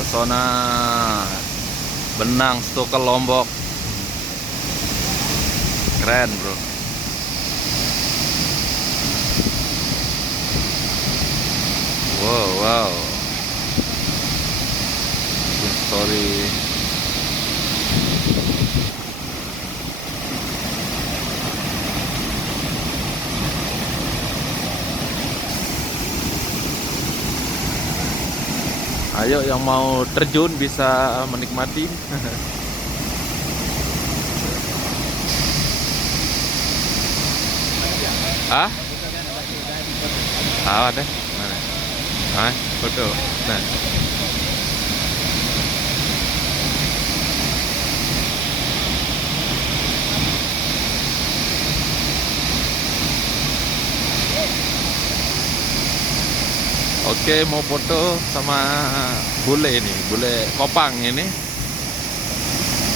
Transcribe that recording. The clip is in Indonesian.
Pesona benang stukel Lombok. Keren, bro. Wow, wow. Good story. Ayo yang mau terjun bisa menikmati. Ah? Ah, ada. Mana? Ah, foto. Nah. Oke, mau foto sama bule ini, bule Kopang ini.